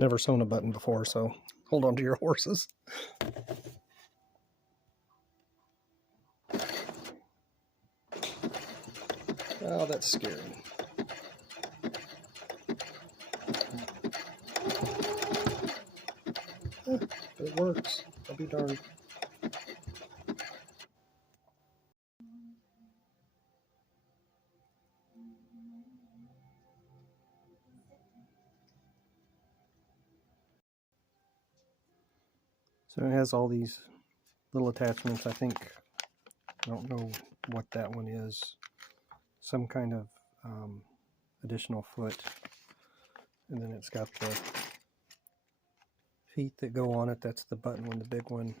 Never sewn a button before, so hold on to your horses. Oh, that's scary. But it works. I'll be darned. So it has all these little attachments. I don't know what that one is. Some kind of additional foot. And then it's got the feet that go on it. That's the button one, the big one.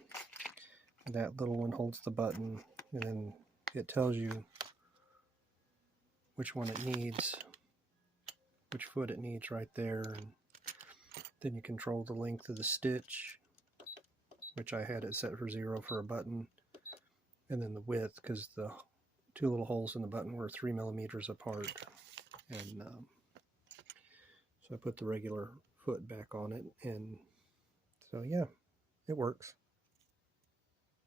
And that little one holds the button. And then it tells you which one it needs, which foot it needs right there. And then you control the length of the stitch, which I had it set for 0 for a button. And then the width, because the two little holes in the button were 3 millimeters apart. And so I put the regular foot back on it. And so, yeah, it works.